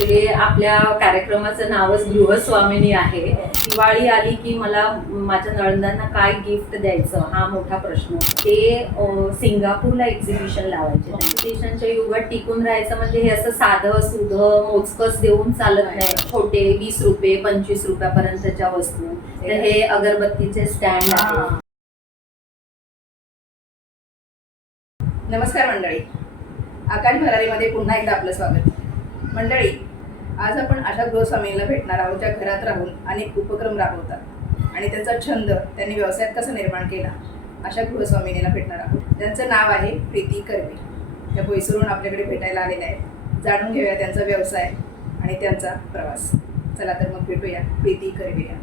Actually आपल्या कार्यक्रमाचं नावच गृहस्वामिनी आहे. दिवाळी आली की मला माझ्या नळंदांना काय गिफ्ट द्यायचं हा मोठा प्रश्न. ते सिंगापूरला एक्झिबिशन लावायचे. एक्झिबिशनच्या युगात टिकून राहायचं म्हणजे हे असं साधं सुधं मोजकच देऊन चालत नाही. छोटे वीस रुपये पंचवीस रुपयापर्यंतच्या वस्तू. तर हे अगरबत्तीचे स्टँड आहे नमस्कार मंडळी. आकाश भरारीमध्ये पुन्हा एकदा आपलं स्वागत. मंडळी आज आपण अशा गृहस्वामीला भेटणार आहोत ज्या घरात राहून अनेक उपक्रम राबवतात. आणि त्यांचा छंद त्यांनी व्यवसायात कसा निर्माण केला अशा गृहस्वामिनीला भेटणार आहोत. त्यांचं नाव आहे प्रीती कर्वे. त्या बोईसरून आपल्याकडे भेटायला आलेल्या आहेत. जाणून घेऊया त्यांचा व्यवसाय आणि त्यांचा प्रवास. चला तर मग भेटूया प्रीती कर्वे या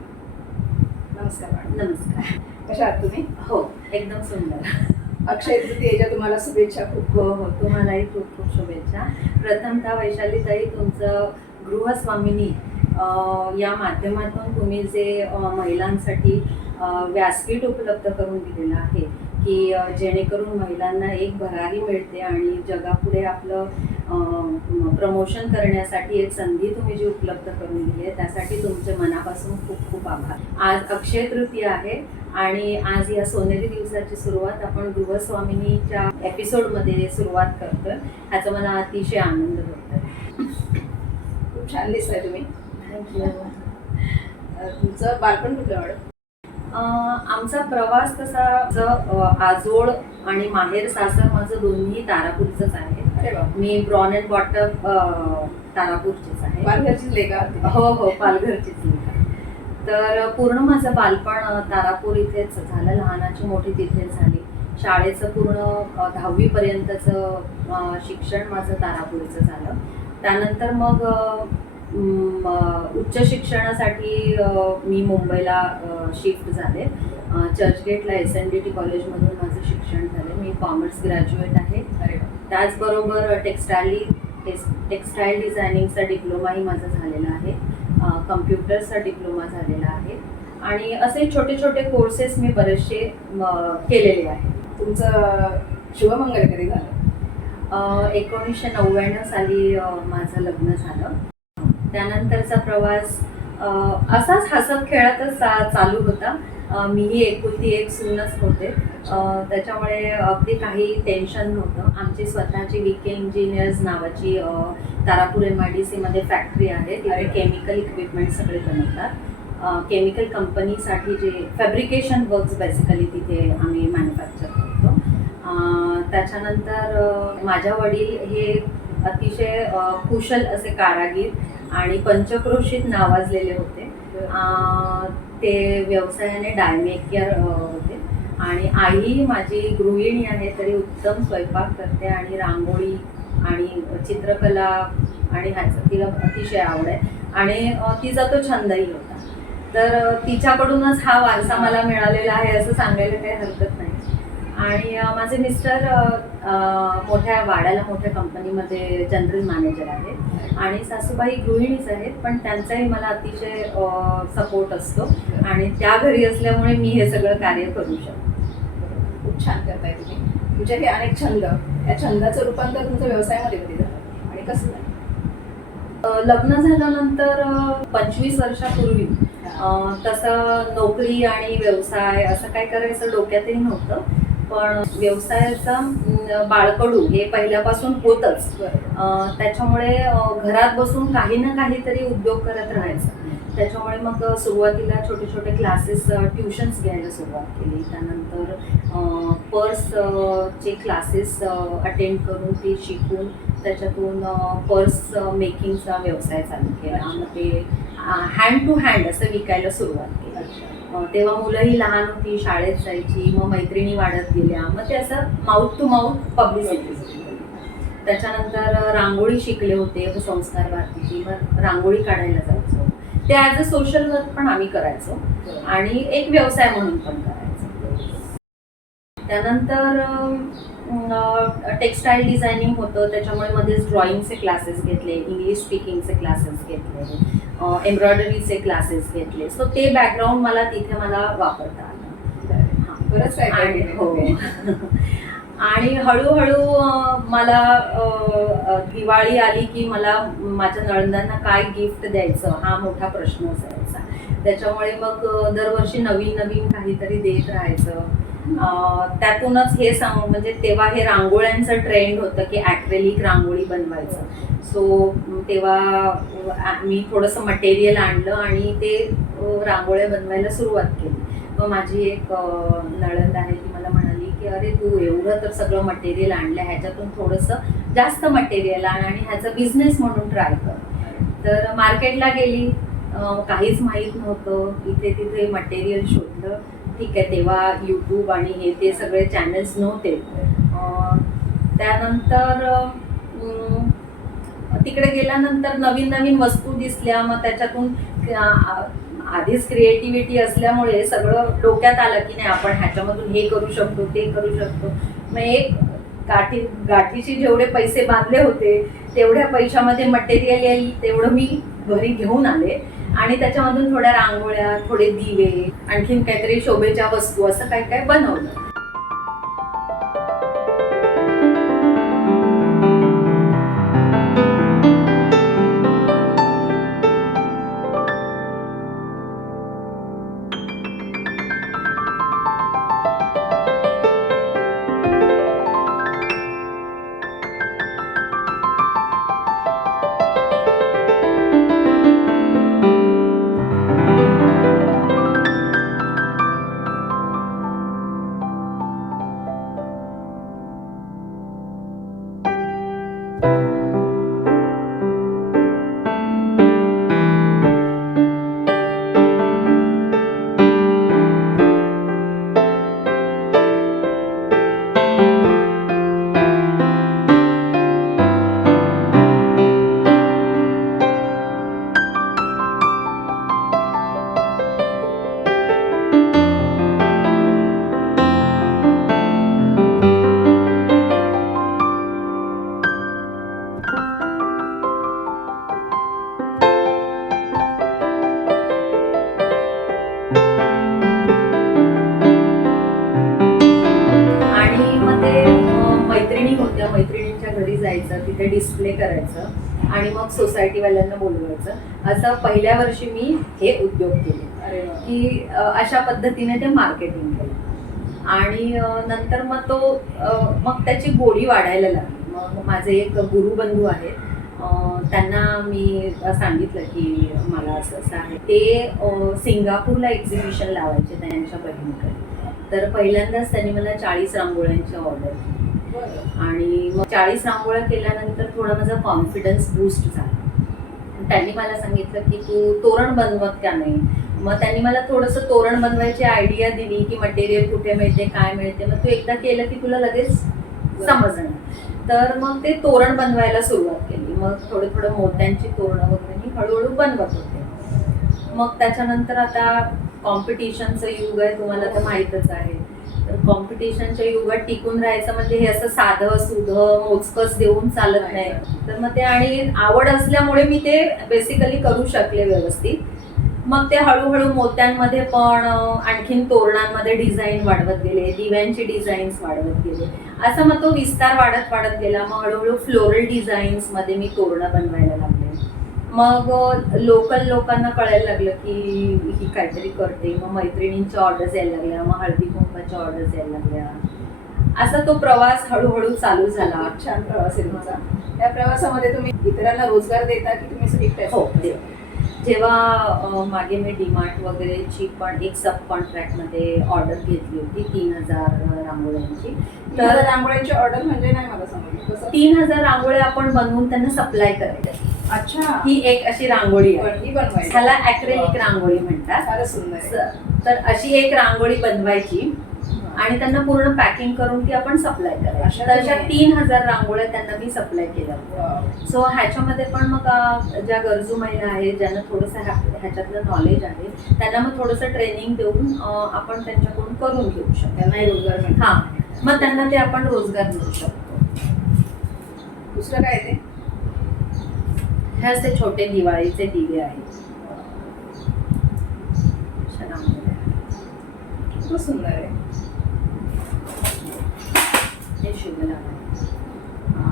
नमस्कार नमस्कार. कशा आहात तुम्ही? हो एकदम सुंदर. अक्षय तृतीयेच्या तुम्हाला शुभेच्छा खूप. हो हो तुम्हालाही खूप खूप शुभेच्छा. प्रथमतः वैशाली ताई तुमचं गृहस्वामिनी या माध्यमातून तुम्ही जे महिलांसाठी व्यासपीठ उपलब्ध करून दिलेलं आहे की जेणेकरून महिलांना एक भरारी मिळते आणि जगापुढे आपलं प्रमोशन करण्यासाठी एक संधी तुम्ही जी उपलब्ध करून दिली आहे त्यासाठी तुमचे मनापासून खूप खूप आभार. आज अक्षय तृतीय आहे आणि आज या सोनेरी दिवसाची सुरुवात आपण गृहस्वामिनीच्या एपिसोडमध्ये सुरुवात करतोय. ह्याचा मला अतिशय आनंद होतो खूप छान दिसताय तुम्ही. थँक्यू तुमचं बालपण कुठलं मॅडम आमचा प्रवास तसा आजोळ आणि माहेर सासर माझं दोन्ही तारापूरचंच आहे. मी ब्रॉन अँड बॉटम तारापूरचीच आहे. पालघरचीच लेखा. हो हो पालघरचीच मुलगा. तर पूर्ण माझं बालपण तारापूर इथेच झालं. लहानाची मोठी तिथेच झाली. शाळेचं पूर्ण दहावीपर्यंतचं शिक्षण माझं तारापूरचं झालं. त्यानंतर मग उच्च शिक्षणासाठी मी मुंबईला शिफ्ट झाले. चर्चगेटला एस एन डी टी कॉलेजमधून माझं शिक्षण झालं. मी कॉमर्स ग्रॅज्युएट आहे. अरे त्याचबरोबर टेक्स्टाईल टेक्स्टाईल डिझायनिंगचा डिप्लोमाही माझा झालेला आहे. कम्प्युटर्सचा डिप्लोमा झालेला आहे. आणि असे छोटे छोटे कोर्सेस मी बरेचसे केलेले आहेत. तुमचं शुभमंगल कधी झालं? एकोणीसशे नव्याण्णव साली माझं लग्न झालं. त्यानंतरचा प्रवास असाच हसत खेळतच चालू होता. मीही एकुलती एक सूनच होते. त्याच्यामुळे अगदी काही टेन्शन नव्हतं. आमची स्वतःची विके इंजिनियर्स नावाची तारापूर एम आय डी सीमध्ये फॅक्टरी आहे. तिथे. केमिकल इक्विपमेंट सगळे बनवतात. केमिकल कंपनीसाठी जे फॅब्रिकेशन वर्क्स बेसिकली तिथे आम्ही मॅन्युफॅक्चर करतो. त्याच्यानंतर माझ्या वडील हे अतिशय कुशल असे कारागीर. आणि पंचक्रोशीत नावाजलेले होते. ते व्यवसायाने डायमेकर अ, होते. आणि आई माझी गृहिणी आहे तरी उत्तम स्वयंपाक करते आणि रांगोळी आणि चित्रकला आणि ह्याचं तिला अतिशय आवड आहे. आणि तिचा तो छंदही होता. तर तिच्याकडूनच हा वारसा मला मिळालेला आहे असं सांगायला काही हरकत नाही. आणि माझे मिस्टर मोठ्या वाड्याला मोठ्या कंपनीमध्ये जनरल मॅनेजर आहेत. आणि सासूबाई गृहिणीच आहेत पण त्यांचाही मला अतिशय सपोर्ट असतो. आणि त्या घरी असल्यामुळे मी हे सगळं कार्य करू शकतो. खूप छान करताय तुम्ही. तुमचे हे अनेक छंद या छंदाचं रूपांतर तुमच्या व्यवसायामध्ये कधी झालं? आणि कसं झालं? लग्न झाल्यानंतर पंचवीस वर्षापूर्वी तसं नोकरी आणि व्यवसाय असं काय करायचं डोक्यातही नव्हतं. पण व्यवसायाचं बाळकडू हे पहिल्यापासून होतच. त्याच्यामुळे घरात बसून काही ना काहीतरी उद्योग करत राहायचं. त्याच्यामुळे मग सुरुवातीला छोटे छोटे क्लासेस ट्युशन्स घ्यायला सुरुवात केली. त्यानंतर पर्स चे क्लासेस अटेंड करून ते शिकून त्याच्यातून पर्स मेकिंगचा व्यवसाय चालू केला. मग ते हँड टू हँड असं विकायला सुरुवात केली तेव्हा मुलंही लहान होती शाळेत जायची मग मैत्रिणी वाढत गेल्या. मग ते असं माउथ टू माउथ पब्लिसिटी त्याच्यानंतर रांगोळी शिकले होते संस्कार भारतीची. मग रांगोळी काढायला जायचो. ते ॲज अ सोशल वर्क पण आम्ही करायचो. आणि एक व्यवसाय म्हणून पण करायचो. त्यानंतर टेक्स्टाईल डिझायनिंग होतं त्याच्यामुळे मध्येच ड्रॉइंगचे क्लासेस घेतले इंग्लिश स्पीकिंगचे क्लासेस घेतले एम्ब्रॉयडरीचे क्लासेस घेतले. सो ते बॅकग्राऊंड मला तिथे मला वापरता आलं. हां. बरंच आणि हो. आणि हळूहळू मला दिवाळी आली की मला माझ्या नळंदांना काय गिफ्ट द्यायचं हा मोठा प्रश्न असायचा. त्याच्यामुळे मग दरवर्षी नवीन नवीन काहीतरी देत राहायचं. त्यातूनच हे सांग म्हणजे तेव्हा हे रांगोळ्यांचं ट्रेंड होतं की ॲक्रेलिक रांगोळी बनवायचं. सो तेव्हा मी थोडंसं मटेरियल आणलं आणि ते रांगोळ्या बनवायला सुरुवात केली. मग माझी एक अ, नळंद आहे ती मला म्हणाली की अरे तू एवढं तर सगळं मटेरियल आणलं ह्याच्यातून थोडंसं जास्त मटेरियल आण आणि ह्याचा बिझनेस म्हणून ट्राय कर. तर मार्केटला गेली. काहीच माहीत नव्हतं. इथे तिथे मटेरियल शोधलं. ठीक आहे तेव्हा यूट्यूब आणि हे ते सगळे चॅनल्स नव्हते. त्यानंतर तिकडे गेल्यानंतर नवीन नवीन वस्तू दिसल्या मग त्याच्यातून आधीच क्रिएटिव्हिटी असल्यामुळे सगळं डोक्यात आलं की नाही आपण ह्याच्यामधून हे करू शकतो ते करू शकतो. मग एक गाठी गाठीचे जेवढे पैसे बांधले होते तेवढ्या पैशामध्ये मटेरियल येईल तेवढं मी घरी घेऊन आले. आणि त्याच्यामधून थोड्या रांगोळ्या थोडे दिवे आणखीन काहीतरी शोभेच्या वस्तू असं काही काय बनवलं. तिथे डिस्प्ले करायचं आणि मग सोसायटीवाल्यांना बोलवायचं. असं पहिल्या वर्षी मी हे उद्योग केले. की अशा पद्धतीने ते मार्केटिंग केलं. आणि नंतर मग तो मग त्याची गोडी वाढायला लागली. मग माझे एक गुरुबंधू आहेत. त्यांना मी सांगितलं की मला असं असं आहे. ते सिंगापूरला एक्झिबिशन लावायचे त्यांच्या बहिणीकडे. तर पहिल्यांदाच त्यांनी मला चाळीस रांगोळ्यांची ऑर्डर दिली. आणि मग चाळीस रांगोळ्या केल्यानंतर थोडा माझा कॉन्फिडन्स बूस्ट झाला. त्यांनी मला सांगितलं की तू तोरण बनवत का नाही? मग त्यांनी मला थोडंसं तोरण बनवायची आयडिया दिली की मटेरियल कुठे मिळते काय मिळते. मग तू एकदा केलं की तुला लगेच समजणार तर मग ते तोरण बनवायला सुरुवात केली. मग थोडं थोडं मोत्यांची तोरणं वगैरे मी हळूहळू बनवत होते. मग त्याच्यानंतर आता कॉम्पिटिशनचं युग आहे तुम्हाला तर माहीतच आहे. तर कॉम्पिटिशनच्या युगात टिकून राहायचं म्हणजे हे असं साधं सुधं मोजकच देऊन चालत नाही. तर मग ते आणि आवड असल्यामुळे मी ते बेसिकली करू शकले व्यवस्थित. मग ते हळूहळू मोत्यांमध्ये पण आणखीन तोरणांमध्ये डिझाईन वाढवत गेले दिव्यांचे डिझाईन्स वाढवत गेले. असं मग तो विस्तार वाढत वाढत गेला. मग हळूहळू फ्लोरल डिझाईन्समध्ये मी तोरणं बनवायला लागले. मग लोकल लोकांना कळायला लागलं की ही काहीतरी करते. मग मैत्रिणींच्या ऑर्डर्स यायला लागल्या. मग हळदी कुंकाच्या ऑर्डर्स यायला लागल्या. असा तो प्रवास हळूहळू चालू झाला. छान प्रवास आहे तुमचा. त्या प्रवासामध्ये तुम्ही इतरांना रोजगार देता की तुम्ही हो जेव्हा मागे मी डीमार्ट वगैरेची पण एक सब कॉन्ट्रॅक्टमध्ये ऑर्डर घेतली होती तीन हजार रांगोळ्यांची. तर रांगोळ्यांची ऑर्डर म्हणजे नाही मला समजलं. तीन हजार रांगोळ्या आपण बनवून त्यांना सप्लाय करायच्या. अच्छा. ही एक अशी रांगोळी ह्याला ऍक्रेलिक रांगोळी म्हणतात. सुंदर तर अशी एक रांगोळी बनवायची. आणि त्यांना पूर्ण पॅकिंग करून ती आपण सप्लाय करायची अशा तर अशा तुम्ही- तीन हजार रांगोळ्या त्यांना मी सप्लाय केल्या. सो ह्याच्यामध्ये पण मग ज्या गरजू महिला आहेत ज्यांना थोडंसं ह्या- ह्याच्यातलं नॉलेज आहे त्यांना मग थोडंसं ट्रेनिंग देऊन आपण त्यांच्याकडून करून घेऊ शकतो. त्यांनाही रोजगार हा. मग त्यांना ते आपण रोजगार देऊ शकतो. दुसरं काय ते? हे असे छोटे दिवाळीचे दिवे आहेत. खूप सुंदर आहे. शुभ लावायचे. हा.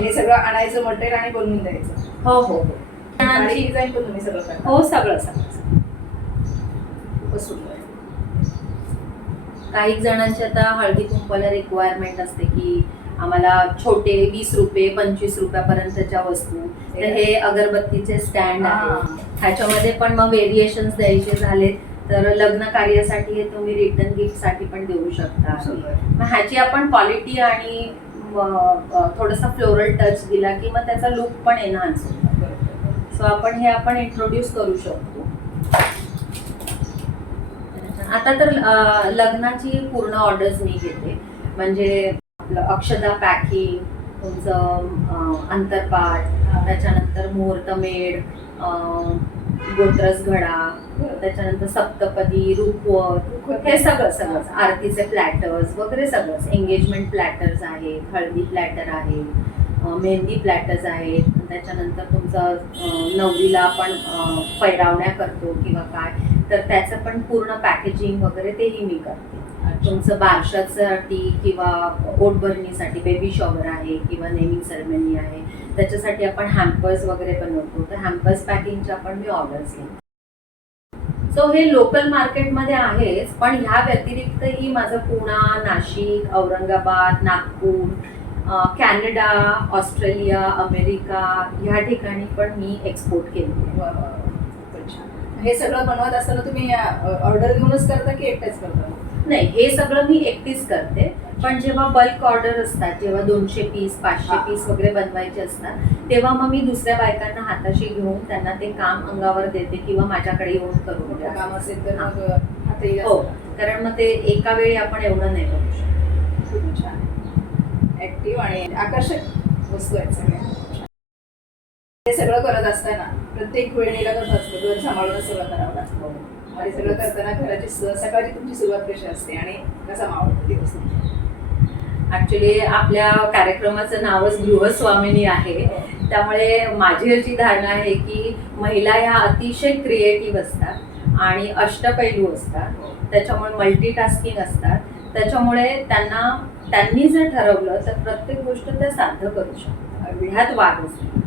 हे सगळं आणायचं मटेरियल आणि बनवून द्यायचं. हो हो हो. आणि जणांची डिझाईन पण तुम्ही सगळं करता. हो सगळं सगळं. खूपच सुंदर काही जणांची आता हळदी कुंकवाला रिक्वायरमेंट असते की आम्हाला छोटे वीस रुपये पंचवीस रुपयापर्यंतच्या वस्तू. तर हे अगरबत्तीचे स्टँड आहे. ह्याच्यामध्ये पण मग व्हेरिएशन द्यायचे झाले तर लग्न कार्यासाठी हे तुम्ही रिटर्न गिफ्टसाठी पण देऊ शकता. मग ह्याची आपण क्वालिटी आणि थोडासा फ्लोरल टच दिला की मग त्याचा लुक पण एनहान्स होतो. सो आपण हे आपण इंट्रोड्यूस करू शकतो. आता तर लग्नाची पूर्ण ऑर्डर्स मी घेते. म्हणजे आपलं अक्षदा पॅकिंग तुमचं अंतरपाठ त्याच्यानंतर मुहूर्तमेढ गोत्रस घडा त्याच्यानंतर सप्तपदी रूपवत हे सगळं सगळंच आरतीचे प्लॅटर्स वगैरे सगळंच एंगेजमेंट प्लॅटर्स आहेत हळदी प्लॅटर आहे मेहंदी प्लॅटर्स आहेत. त्याच्यानंतर तुमचं नवरीला आपण पैरावण्या करतो किंवा काय तर त्याचं पण पूर्ण पॅकेजिंग वगैरे तेही मी करते. तुमचं बारशासाठी किंवा ओटभरणीसाठी बेबी शॉवर आहे किंवा नेमिंग सेरेमनी आहे. त्याच्यासाठी आपण हॅम्पर्स वगैरे बनवतो. तर हॅम्पर्स पॅकिंगच्या पण मी ऑर्डर्स घेते सो हे लोकल मार्केटमध्ये आहेच पण ह्या व्यतिरिक्तही माझं Pune Nashik Aurangabad Nagpur Canada Australia America ह्या ठिकाणी पण मी एक्सपोर्ट केली हे सगळं बनवत असताना तुम्ही ऑर्डर घेऊनच करता की एकटाच करता? नाही हे सगळं मी एकटीच करते. पण जेव्हा बल्क ऑर्डर असतात जेव्हा दोनशे पीस पाचशे. पीस वगैरे बनवायचे असतात तेव्हा मग मी दुसऱ्या बायकांना हाताशी घेऊन त्यांना ते काम अंगावर देते किंवा माझ्याकडे येऊन करून द्या. काम असेल तर. मग हो कारण मग ते एका वेळी आपण एवढं नाही करू शकत. खूप छान. ऍक्टिव्ह आणि आकर्षक वस्तू आहेत सगळ्या. हे सगळं करत असताना प्रत्येक वेळेला कसं असतं? घर सांभाळूनच सगळं करावं लागतं. आणि सगळं करताना घराची सकाळची तुमची सुरुवात कशी असते आणि कसा मावळतो दिवस ऍक्च्युली आपल्या कार्यक्रमाचं नावच गृहस्वामिनी आहे. त्यामुळे माझी अशी धारणा आहे की महिला ह्या अतिशय क्रिएटिव्ह असतात आणि अष्टपैलू असतात. त्याच्यामुळे मल्टीटास्किंग असतात. त्याच्यामुळे त्यांना त्यांनी जर ठरवलं तर प्रत्येक गोष्ट त्या साध्य करू शकतात. ह्यात वाद असतो.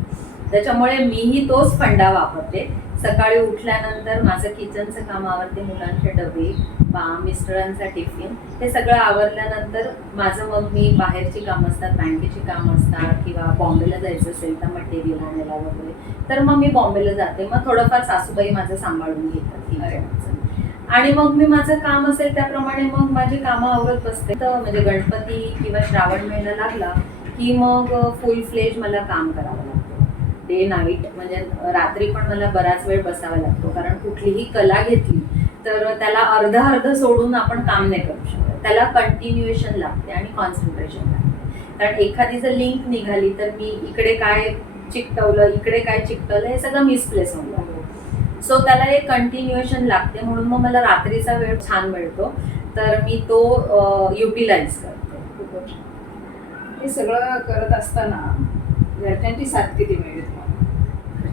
त्याच्यामुळे मीही तोच फंडा वापरते. सकाळी उठल्यानंतर माझं किचनचं काम आवरते मुलांचे डबे बा मिस्टरांचा टिफिन हे सगळं आवरल्यानंतर माझं मग मी बाहेरची कामं असतात बँकेची कामं असतात किंवा बॉम्बेला जायचं असेल तर मटेरियल आणायला वगैरे तर मग मी बॉम्बेला जाते मग थोडंफार सासूबाई माझं सांभाळून घेतात. किचनचं. आणि मग मी माझं काम असेल त्याप्रमाणे मग माझी कामं आवरत बसते तर म्हणजे गणपती किंवा श्रावण महिना लागला की मग फुल फ्लेज मला काम करावं डे नाईट म्हणजे रात्री पण मला बराच वेळ बसावा लागतो. कारण कुठलीही कला घेतली तर त्याला अर्ध अर्ध सोडून आपण काम नाही करू शकत. त्याला कंटिन्युएशन लागते आणि कॉन्सन्ट्रेशन लागते. कारण एखादी जर लिंक निघाली तर मी इकडे काय चिकटवलं इकडे काय चिकटवलं हे सगळं मिसप्लेस होऊन लागतो सो त्याला एक कंटिन्युएशन लागते म्हणून मग मला रात्रीचा वेळ छान मिळतो. तर मी तो युटिलाइज करते. हे सगळं करत असताना घरच्यांची साथ किती मिळते?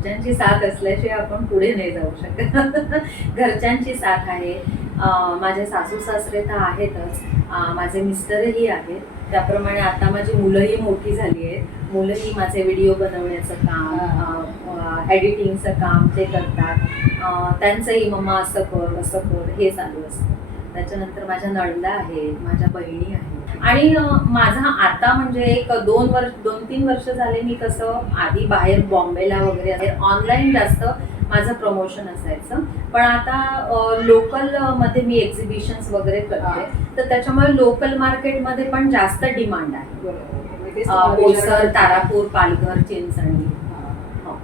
घरच्यांची साथ असल्याशिवाय आपण पुढे नाही जाऊ शकत. घरच्यांची साथ आहे. माझे सासू सासरे तर आहेतच. माझे मिस्टरही आहेत. त्याप्रमाणे आता माझी मुलंही मोठी झाली आहेत. मुलंही माझे व्हिडिओ बनवण्याचं काम एडिटिंगचं काम ते करतात. त्यांचंही मम्मा असं कर असं कर हे चालू असतं. त्याच्यानंतर माझ्या नणदा आहेत माझ्या बहिणी आहेत. आणि माझा आता म्हणजे एक दोन वर्ष दोन तीन वर्ष झाले मी कसं आधी बाहेर बॉम्बेला वगैरे ऑनलाईन जास्त माझं प्रमोशन असायचं. पण आता लोकलमध्ये मी एक्झिबिशन्स वगैरे करते. तर त्याच्यामुळे लोकल मार्केटमध्ये पण जास्त डिमांड आहे. बरोबर. मी तेच अं, तुम्हाला बोईसर विचारणार तारापूर पालघर चिंचणी. हा.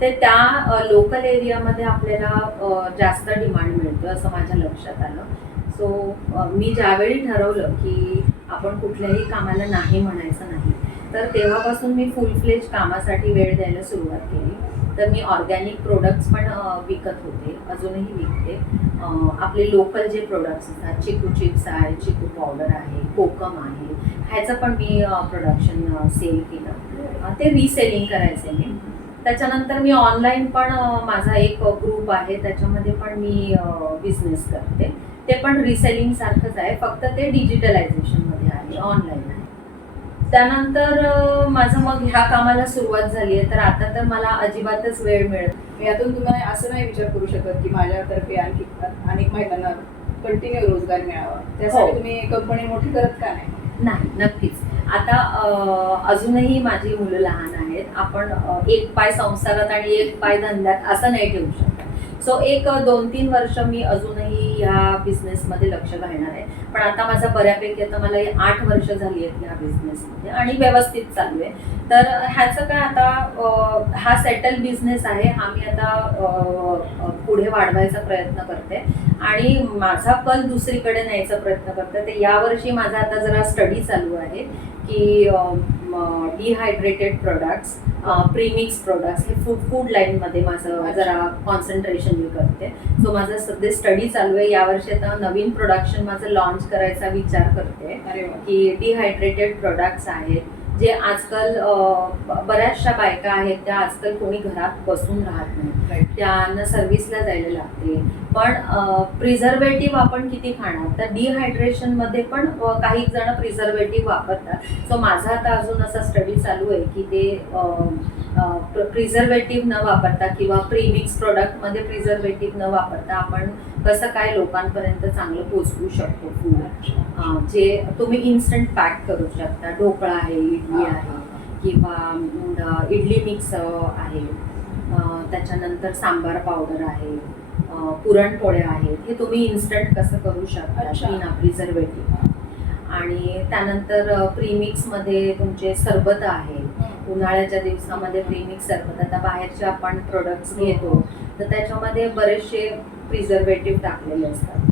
ते त्या लोकल एरियामध्ये आपल्याला जास्त डिमांड मिळतो असं माझ्या लक्षात आलं. सो मी ज्यावेळी ठरवलं की आपण कुठल्याही कामाला नाही म्हणायचं नाही. तर तेव्हापासून मी फुल फ्लेज कामासाठी वेळ द्यायला सुरुवात केली. तर मी ऑर्गॅनिक प्रोडक्ट्स पण विकत होते. अजूनही विकते. आपले लोकल जे प्रोडक्ट्स असतात चिकू चिप्स आहे चिकू पावडर आहे कोकम आहे ह्याचं पण मी प्रोडक्शन सेल केलं. ते रिसेलिंग करायचे मी. त्याच्यानंतर मी ऑनलाईन पण माझा एक ग्रुप आहे. त्याच्यामध्ये पण मी बिझनेस करते. ते पण रिसेलिंग सारखंच आहे. फक्त ते डिजिटलायझेशनमध्ये आहे ऑनलाईन आहे. त्यानंतर माझं मग ह्या कामाला सुरुवात झाली आहे. तर आता तर मला अजिबातच वेळ मिळत यातून तुम्ही असं नाही विचार करू शकत की माझ्यातर्फे आणखी अनेक महिलांना कंटिन्यू रोजगार मिळावा. त्यासाठी हो. तुम्ही कंपनी मोठी करत का नाही? नाही नक्कीच. आता अजूनही माझी मुलं लहान आहेत. आपण एक पाय संसारात आणि एक पाय धंद्यात असं नाही ठेवू शकत. सो एक दोन तीन वर्ष मी अजूनही ह्या बिझनेसमध्ये लक्ष घालणार आहे. पण आता माझा बऱ्यापैकी आता मला हे आठ वर्ष झाली आहेत ह्या बिझनेसमध्ये आणि व्यवस्थित चालू आहे. तर ह्याचं काय आता हा सेटल बिझनेस आहे. हा मी आता पुढे वाढवायचा प्रयत्न करते. आणि माझा कल दुसरीकडे न्यायचा प्रयत्न करते. तर यावर्षी माझा आता जरा स्टडी चालू आहे. की डिहायड्रेटेड प्रोडक्ट्स प्रीमिक्स प्रोडक्ट्स हे फूड फूड लाईनमध्ये माझं जरा कॉन्सन्ट्रेशन मी करते. सो माझं सध्या स्टडी चालू आहे. यावर्षी आता नवीन प्रोडक्शन माझं लॉन्च करायचा विचार करते. की डिहायड्रेटेड प्रोडक्ट्स आहेत. जे आजकाल बऱ्याचशा बायका आहेत त्या आजकाल कोणी घरात बसून राहत नाही. त्यांना सर्व्हिसला जायला लागते. पण प्रिझर्वेटिव्ह आपण किती खाणार? तर डिहायड्रेशनमध्ये पण काही जण प्रिझर्वेटिव्ह वापरतात. सो माझा आता अजून असा स्टडी चालू आहे की ते प्रिझर्वेटिव्ह न वापरता किंवा प्रीमिक्स प्रोडक्टमध्ये प्रिझर्वेटिव्ह न वापरता आपण कसं काय लोकांपर्यंत चांगलं पोचवू शकतो फूड जे तुम्ही इन्स्टंट पॅक करू शकता. ढोकळा आहे इडली आहे किंवा इडली मिक्स आहे. त्याच्यानंतर सांबार पावडर आहे. पुरणपोळ्या आहेत. हे तुम्ही इन्स्टंट कसं करू शकता? प्रिझर्वेटिव्ह आणि त्यानंतर प्रीमिक्समध्ये तुमचे सरबत आहे. उन्हाळ्याच्या दिवसामध्ये प्रीमिक्स सरबत आता बाहेरचे आपण प्रोडक्ट्स घेतो तर त्याच्यामध्ये बरेचसे प्रिझर्वेटिव्ह टाकलेले असतात.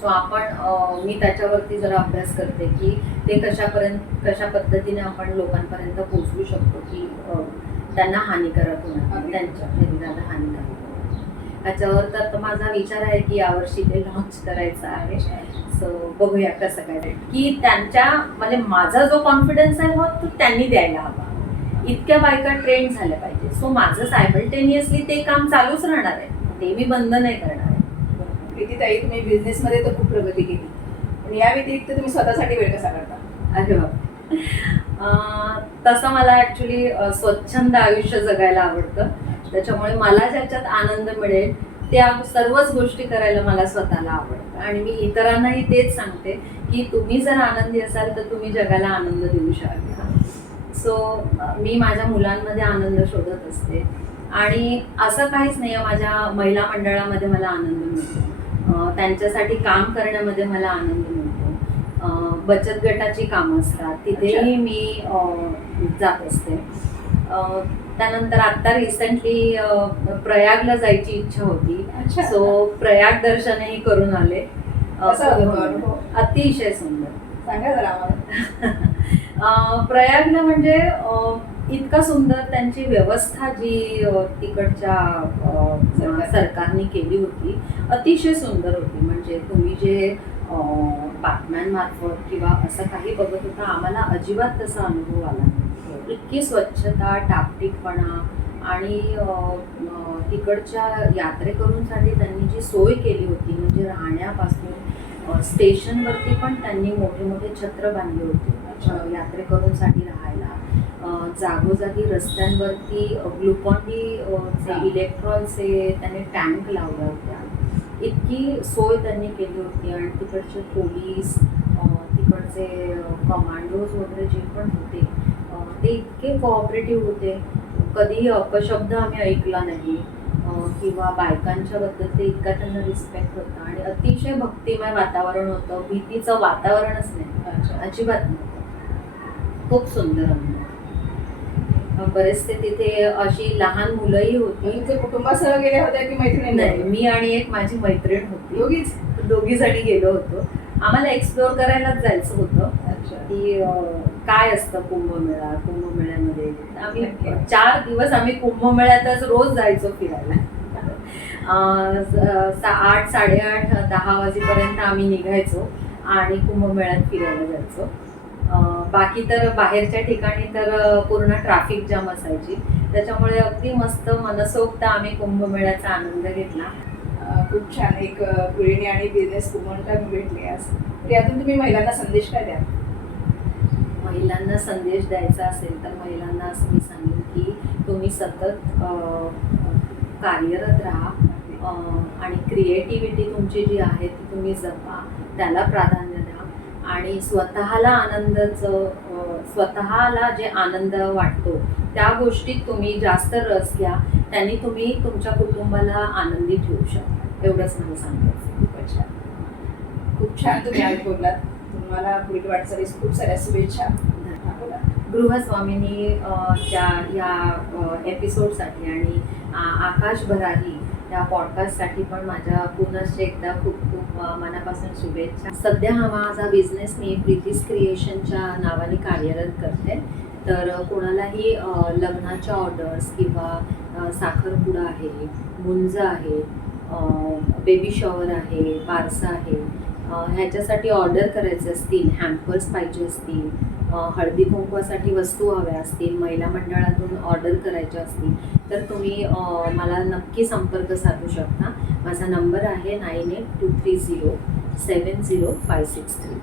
सो आपण मी त्याच्यावरती जरा अभ्यास करते की ते कशापर्यंत कशा पद्धतीने आपण लोकांपर्यंत पोहोचवू शकतो की त्यांना हानिकारक होणार. त्यांच्या शरीराला हानिकारक. त्याच्यावर तर माझा विचार आहे की यावर्षी ते लॉन्च करायचं आहे. सो बघूया कसं काय. की त्यांच्या म्हणजे माझा जो कॉन्फिडन्स आहे हो तो त्यांनी द्यायला हवा. इतक्या बायका ट्रेंड झाल्या पाहिजे. सो माझं सायमल्टेनियसली ते काम चालूच राहणार आहे. ते मी बंद नाही करणार आहे. प्रीती ताई तुम्ही बिझनेस मध्ये तर खूप प्रगती केली. पण या व्यतिरिक्त तुम्ही स्वतःसाठी वेळ कसा करता अरे अं, तसं मला ऍक्च्युली स्वच्छंद आयुष्य जगायला आवडतं. त्याच्यामुळे मला ज्याच्यात आनंद मिळेल त्या सर्वच गोष्टी करायला मला स्वतःला आवडतं. आणि मी इतरांनाही तेच सांगते की तुम्ही जर आनंदी असाल तर तुम्ही जगाला आनंद देऊ शकता सो मी माझ्या मुलांमध्ये आनंद शोधत असते. आणि असं काहीच नाही आहे माझ्या महिला मंडळामध्ये मला आनंद मिळतो. त्यांच्यासाठी काम करण्यामध्ये मला आनंद मिळतो. बचत गटाची कामं असतात तिथेही मी जात असते. त्यानंतर आता रिसेंटली प्रयागला जायची इच्छा होती. सो प्रयाग दर्शनही करून आले. तो अनुभव? अतिशय सुंदर. सांगा जरा प्रयागला म्हणजे इतका सुंदर त्यांची व्यवस्था जी तिकडच्या. सरकारने केली होती अतिशय सुंदर होती म्हणजे तुम्ही जे बातम्यांमार्फत किंवा असं काही बघत होता आम्हाला अजिबात तसा अनुभव आला नाही. इतकी स्वच्छता टापटीकपणा आणि तिकडच्या यात्रेकरूंसाठी त्यांनी जी सोय केली होती म्हणजे राहण्यापासून स्टेशनवरती पण त्यांनी मोठे मोठे छत्र बांधले होते यात्रेकरूंसाठी राहायला. जागोजागी रस्त्यांवरती ग्लुकॉनडी हा. इलेक्ट्रॉनचे त्यांनी टँक लावल्या होत्या. इतकी सोय त्यांनी केली होती आणि तिकडचे पोलीस तिकडचे कमांडोज वगैरे जे पण होते ते इतके कोऑपरेटिव्ह होते. कधीही अपशब्द आम्ही ऐकला नाही. किंवा बायकांच्या बद्दल ते इतका त्यांना रिस्पेक्ट होता. आणि अतिशय भक्तिमय वातावरण होतं. भीतीचं वातावरणच नाही. अजिबात नव्हतं खूप सुंदर अनुभव. बरेचसे तिथे अशी लहान मुलंही होती. तुमच्या कुटुंबासह गेल्या होत्या की मैत्रिणी नाही मी आणि एक माझी मैत्रीण होती. दोघीच? दोघी जणी गेलो होतो. आम्हाला एक्सप्लोर करायलाच जायचं होतं अच्छा. की काय असतं कुंभमेळा? कुंभमेळ्यामध्ये आम्ही. चार दिवस आम्ही कुंभमेळ्यातच रोज जायचो फिरायला. आठ साडेआठ दहा वाजेपर्यंत आम्ही निघायचो आणि कुंभमेळ्यात फिरायला जायचो. बाकी तर बाहेरच्या ठिकाणी तर पूर्ण ट्रॅफिक जाम असायची. त्याच्यामुळे अगदी मस्त मनसोक्त आम्ही कुंभमेळ्याचा आनंद घेतला. खूप छान. एक गृहिणी आणि बिझनेस वुमन का भेटली आज. तर यातून तुम्ही महिलांना संदेश काय द्या महिलांना संदेश द्यायचा असेल तर महिलांना असं मी सांगेन की तुम्ही सतत कार्यरत राहा. आणि क्रिएटिव्हिटी तुमची जी आहे ती तुम्ही जपा. त्याला प्राधान्य आणि स्वतःला आनंदाचं स्वतःला जे आनंद वाटतो त्या गोष्टीत तुम्ही जास्त रस घ्या. त्यांनी तुम्ही तुमच्या कुटुंबाला आनंदी ठेवू शकता. एवढंच मला सांगायचं खूपच छान. खूप छान तुम्ही आज बोललात. तुम्हाला पुढील वाटचालीस खूप साऱ्या शुभेच्छा. गृहस्वामिनी त्या या एपिसोडसाठी आणि आकाश भरारी त्या पॉडकास्टसाठी पण माझ्या पुनश्च एकदा खूप खूप मनापासून शुभेच्छा. सध्या हा माझा बिझनेस मी प्रीतीस क्रिएशनच्या नावाने कार्यरत करते. तर कोणालाही लग्नाच्या ऑर्डर्स किंवा साखरपुडा आहे मुंज आहे बेबी शॉवर आहे बारसा आहे ह्याच्यासाठी ऑर्डर करायचे असतील हॅम्पर्स पाहिजे असतील हळदी कुंकवासाठी वस्तू हव्या असतील महिला मंडळातून ऑर्डर करायच्या असतील तर तुम्ही मला नक्की संपर्क साधू शकता. माझा नंबर आहे nine eight two three zero seven zero five six three.